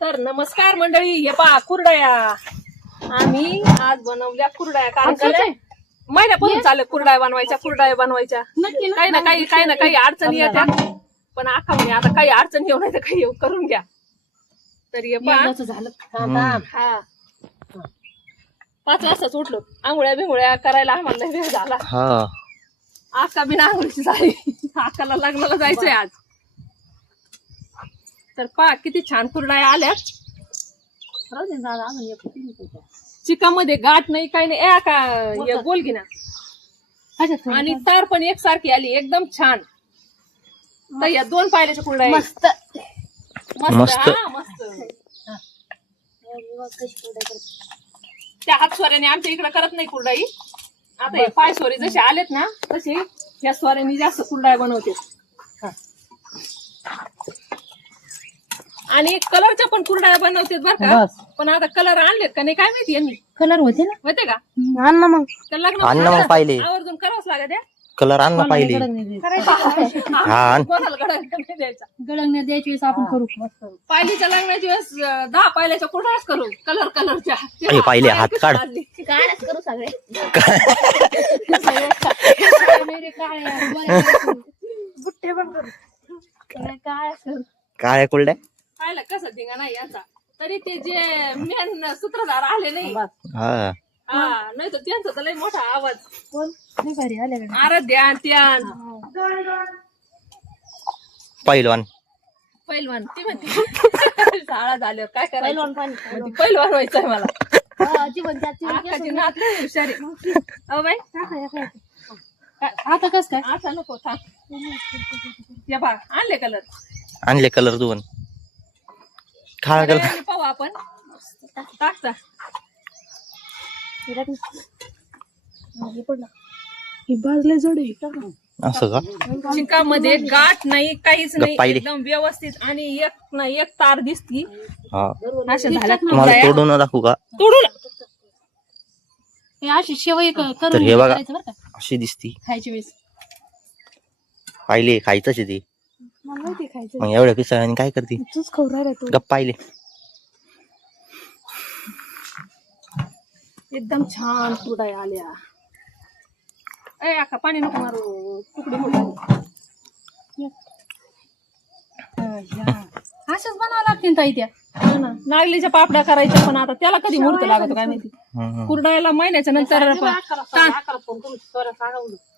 तर नमस्कार मंडळी, हे पहा कुरडया आम्ही आज बनवल्या कुरडया. कारण महिन्यापासून चालू कुरडया बनवायच्या काही ना काही अडचणी येतात, पण आखा म्हणे आता काही अडचणी येऊ नाही तर काही करून घ्या. तर हे पहा झालं. हा 5 वाजताच उठलो, आंघोळ्या बिंगोळ्या करायला आम्हाला वेळ झाला. आका बिना आंघोळीची झाली, आकाला लग्नाला जायचंय आज. तर पहा किती छान कुरडया आल्यात. चिकामध्ये गाठ नाही काही नाही. आका बोल की ना. आणि तार पण एकसारखी आली, एकदम छान. तर या 2 पायल्याच्या कुरडया मस्त मस्त मस्त. त्या हात सोऱ्याने आमच्या इकडे करत नाही कुरडाई. आता हे पाय सोरे जसे आलेत ना तसे या सोऱ्याने जास्त कुरडया बनवते. आणि कलरच्या पण कुरडया बनवते बर का. पण आता कलर आणलेत का नाही काय माहिती. यांनी कलर होते ना, होते का अन्न मग तर लग्न पाहिले आवर्जून करावंच लागत आहे. कलर आणला पाहिले. गळंगण्या द्यायची वेळेस आपण करू. पायलीच्या लग्नाची वेळेस 10 पायल्याच्या कुरड्याच करू कलरच्या. पाहिले हात काढ. करू सगळे बुट्टे पण करू. काय कुरड्या पाहिलं कसं धिंगा नाही याचा. तरी ते जे मेन सूत्रधार आले नाही. नाही तर त्यांचा तर लय मोठा आवाज. कोण भारी आले आराध्या त्यान पहिलवान ती म्हणते शाळा झाल्यावर काय करायचं. पहिलवान व्हायचंय मला. आकाची नात लय हुशार आहे. अहो बाई आता कस काय आता नको थांब. या बघ आणले कलर 2. काळा कलर पाहू आपण. टाकता भाजले जोडे असं का. चिकामध्ये गाठ नाही काहीच नाही, पाहिली. एकदम व्यवस्थित. आणि एक तार दिसती. अशा झाल्या तुम्हाला तोडून दाखवू का. तोडून अशी शेवई तर हे बघा अशी दिसती. खायची वेळेस पाहिले खायचंच ती. मग एवढ्या पिसाळ्याने काय करते. तूच खाऊ राहिला तू. गप्प पाहिले. एकदम छान कुरडया आल्या. आका पाणी नको मारू, तुकडे मोठे. अशाच बनावं लागतील ताई त्या. नागलीच्या पापड्या करायच्या, पण आता त्याला कधी मुहूर्त लागतो काय माहिती. कुरडयाला महिन्याच्या नंतर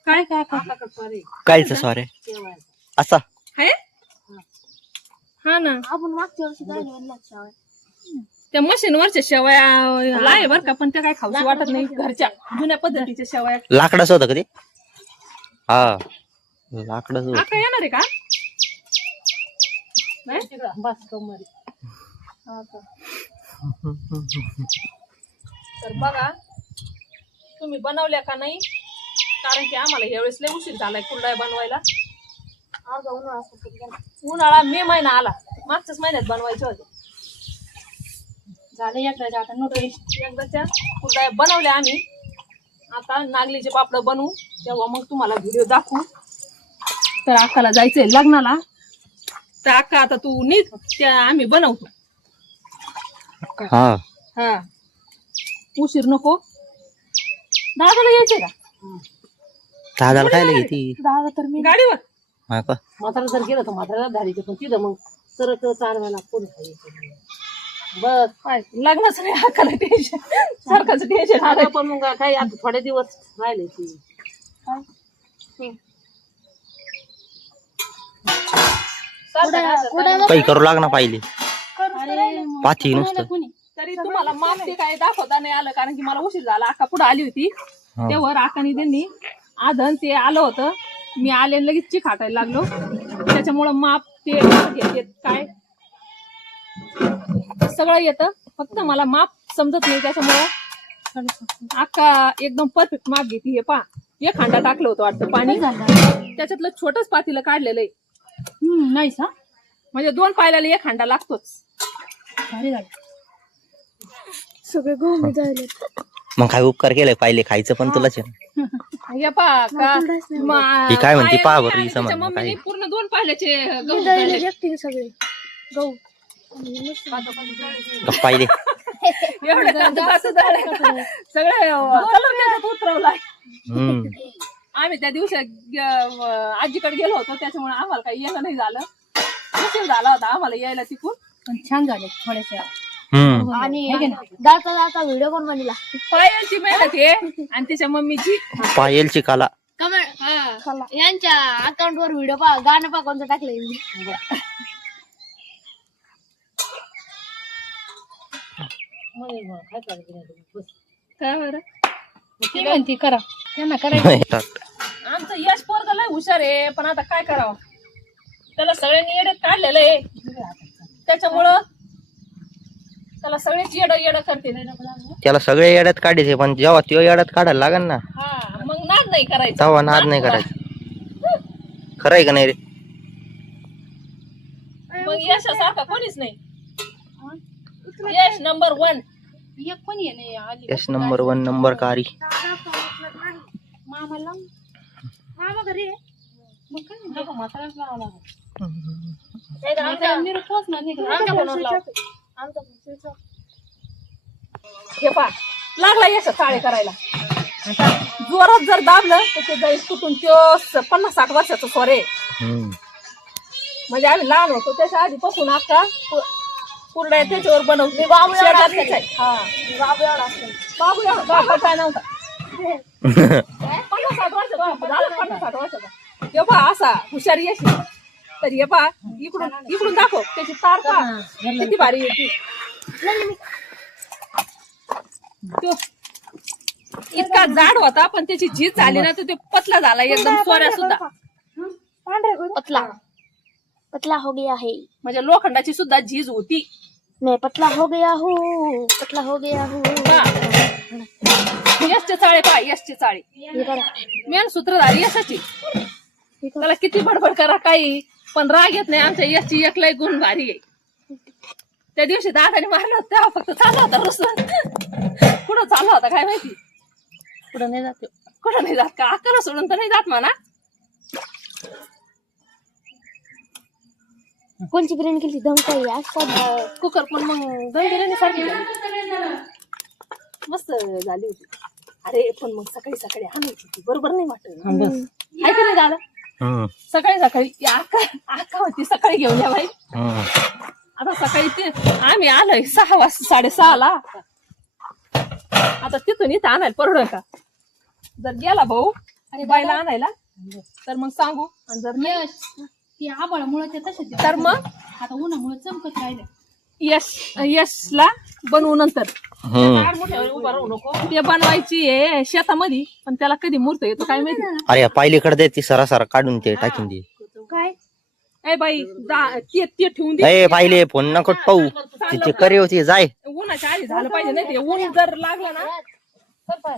काय कायच सॉरी असा आहे. हा ना, आपण मागच्या वर्षी त्या मशीनवरच्या शेवया आहे बर का, पण त्या काय खाऊशी वाटत नाही. घरच्या जुन्या पद्धतीच्या शेवया. लाकडाच होतं कधी. हा लाकडाच होत. आका येणार आहे का. तर बघा तुम्ही बनवल्या का नाही, कारण की आम्हाला यावेळेस लय उशीर झालाय कुरडया बनवायला. उन्हाळा मे महिना आला, मागच्याच महिन्यात बनवायचे होते. झालं एकदाच्या. आता एकदाच्या कुरडया बनवल्या आम्ही. आता नागलीचे पापड बनवू तेव्हा मग तुम्हाला व्हिडिओ दाखवू. तर आकाला जायचंय लग्नाला. तर आका आता तू निघ, त्या आम्ही बनवतो. हा उशीर नको. दादाला यायचंय का. दादाला काय लागेल ती. दादा तर मी गाडीवर हा का. म्हातारा जर गेलं तर म्हातारा धाडीचं, पण तिथं मग सरळ चालवायला कोण खायचं. बस काय लग्नाचं नाही आकाला टेन्शन, सारखंच टेन्शन आलं. पण मग काही आता थोडे दिवस राहिले ती. काही करू लागणार पाहिले. पाठी नुसतं. तरी तुम्हाला माप ते काय दाखवता नाही आलं, कारण की मला उशीर झाला. आका पुढे आली होती तेव्हा आकाने त्यांनी आधन ते आलं होतं. मी आले लगेच चिक खाटायला लागलो, त्याच्यामुळं माप ते घेत काय सगळं येतं, फक्त मला माप समजत नाही. त्याच्यामुळं आका एकदम परफेक्ट माप घेते. हे पा 1 हांडा टाकलं होतं वाटतं पाणी, त्याच्यातलं छोटच पातीला काढलेलं आहे. नाही सा म्हणजे 2 पायल्याला 1 हांडा लागतोच. सगळे गहू जायले. मग काय उपकार केलाय पाहिले खायचं पण तुलाच आहे. हे पहा का ही काय म्हणते पहा बरं. ही समज मम्मीने पूर्ण 2 पायल्याचे सगळे गहू पाहिले एवढं कसं झालं? सगळे तालुक्यात उतरवलाय. हम्म. आम्ही त्या दिवशी आजीकडे गेलो होतो त्याच्यामुळे आम्हाला काही येणं नाही झालं. उशीर झाला होता आम्हाला यायला तिकून. पण छान झाले थोड्याशा. हम्म. आणि जाता जाता व्हिडिओ पण बनला. पायलची मेहनत आहे आणि तिच्या मम्मीची. पायलची कला. कमेंट यांच्या अकाउंट वर व्हिडिओ पहा, गाणं पहा कोणतं टाकलंय. काय बरं ती म्हणती करा त्यांना करायचं. आमचं यश पोरगं लय हुशार आहे पण आता काय करावं त्याला सगळ्यांनी येड्यात काढलेलं आहे त्याच्यामुळं त्याला सगळेच येडं करते. त्याला सगळे येड्यात काढायचे पण जेव्हा तो येड्यात काढायला लागेल ना हा मग नाद नाही करायचं. तेव्हा नाद नाही करायचं. खरं आहे का नाही रे? मग यशासारखा कोणीच नाही. यश नंबर 1. एक पण ये नाही आली. यश नंबर 1 नंबर कारी. मामाला मामा घरी आहे. मग काय नको म्हाताराच लावावं लागेल. निरोप पोचणार नाही का? हे पा लागला यश चाळे करायला. जोरात जर दाबलं तर ते जाईल कुठून. त्यो 50-60 वर्षाचं सोरे हम्म. म्हणजे आम्ही लहान होतो त्याच्या आधीपासून अख्खा कुरड्या त्याच्यावर बनवते. शेजारचेच आहे. बाबू एवढा काय नव्हता. 50-60 वर्षाचा. हे पा असा हुशारी यश. तर हे पा इकडून दाखव त्याची तार पा किती भारी येते. इतका जाड होता पण त्याची झीज झाली ना तर ते पतला झाला एकदम सोऱ्या सुद्धा. पतला हो गया है. म्हणजे लोखंडाची सुद्धा झीज होती. मैं पतला हो गया हूँ, पतला हो गया हूँ. यशचे चाळे पा यशचे चाळे हे करा. मेन सूत्रधारी यशाची. त्याला किती बडबड करा काही पण राग येत नाही. आमच्या यशची एक लय गुण भारी आहे. त्या दिवशी दादाने मारलं होतं तेव्हा फक्त चालला होता रुसून. कुठं चालला होता काय माहिती. पुढं नाही जाते. कुठं नाही जात का अक्कल सोडून तर नाही जात म्हणा. कोणची बिर्याणी केली दम काही कुकर पण मग दम बिर्याणी सारखी झाली. मस्त झाली होती. अरे पण मग सकाळी आणायची होती बरोबर नाही वाटत. आहे का नाही दादा. सकाळी आका होती सकाळी घेऊन या बाई. आता सकाळी ते आम्ही आलोय 6 वाजता 6:30 ला. आता तिथून इथं आणायला परवड का. जर गेला भाऊ आणि बाईला आणायला तर मग सांगू. आणि जर नाही ती आबाळामुळे ते तसेच तर मग आता उन्हामुळे चमकत राहिले. यशला बनवू नंतर उभा राहू नको. ते बनवायची आहे शेतामध्ये पण त्याला कधी मूर्त येतो काय माहिती. अरे पायलीकडे दे ती सरासर काढून ते टाकीन दे. काय ए बाई ते ठेवून दे. ए पाहिले फोन नको पाहू तिथे करे होती जाय. उन्हाच्या आधी झालं पाहिजे नाही ते ऊन जर लागलं ना तर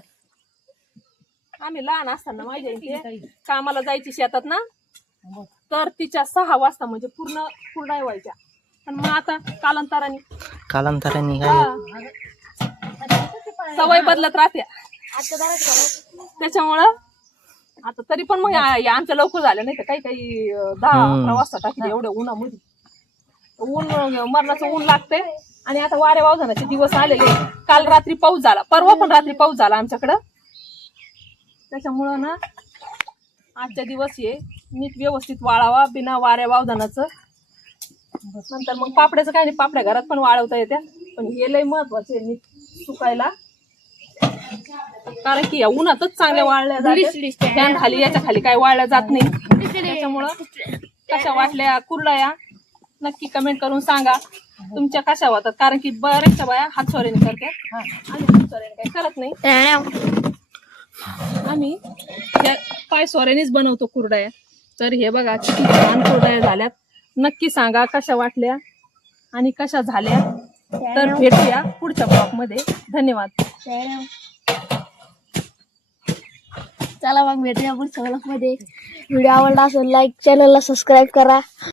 आम्ही लहान असताना माझ्या इथे कामाला जायची शेतात ना तर तिच्या 6 वाजता म्हणजे पूर्ण कुरड्या व्हायच्या. पण मग आता कालांतराने काय सवय बदलत राहत्या त्याच्यामुळं आता तरी पण मग आमच्या लवकर झालं नाही तर काही 10-11 वाजता टाकले. एवढ्या उन्हामध्ये ऊन मरणाचं ऊन लागते. आणि आता वाऱ्या वावधानाचे दिवस आलेले. काल रात्री पाऊस झाला परवा पण रात्री पाऊस झाला आमच्याकडं. त्याच्यामुळं ना आजच्या दिवस हे नीट व्यवस्थित वाळावा बिना वाऱ्या वावधानाचं. नंतर मग पापड्याचं काही नाही पापड्या घरात पण वाळवता येत्या पण हे लय महत्वाचं आहे नीट सुकायला. कारण की या उन्हातच चांगल्या वाळल्या जातात. फॅन खाली याच्या खाली काय वाळल्या जात नाही. त्याच्यामुळं कशा वाटल्या कुरड्या नक्की कमेंट करून सांगा तुमच्या कशा होतात. कारण की बऱ्याचशा बाया हातसोऱ्याने करतात आणि हातसोऱ्याने काही करत नाही. आम्ही पाय सोऱ्यानेच बनवतो कुरड्या. तर हे बघा किती छान कुरड्या झाल्यात. नक्की सांगा कशा वाटल्या आणि कशा झाल्या. तर भेटूया पुढच्या ब्लॉग मध्ये. धन्यवाद. चला मग भेटूया पुढच्या ब्लॉग मध्ये. व्हिडिओ आवडला असेल लाईक चॅनलला सबस्क्राईब करा.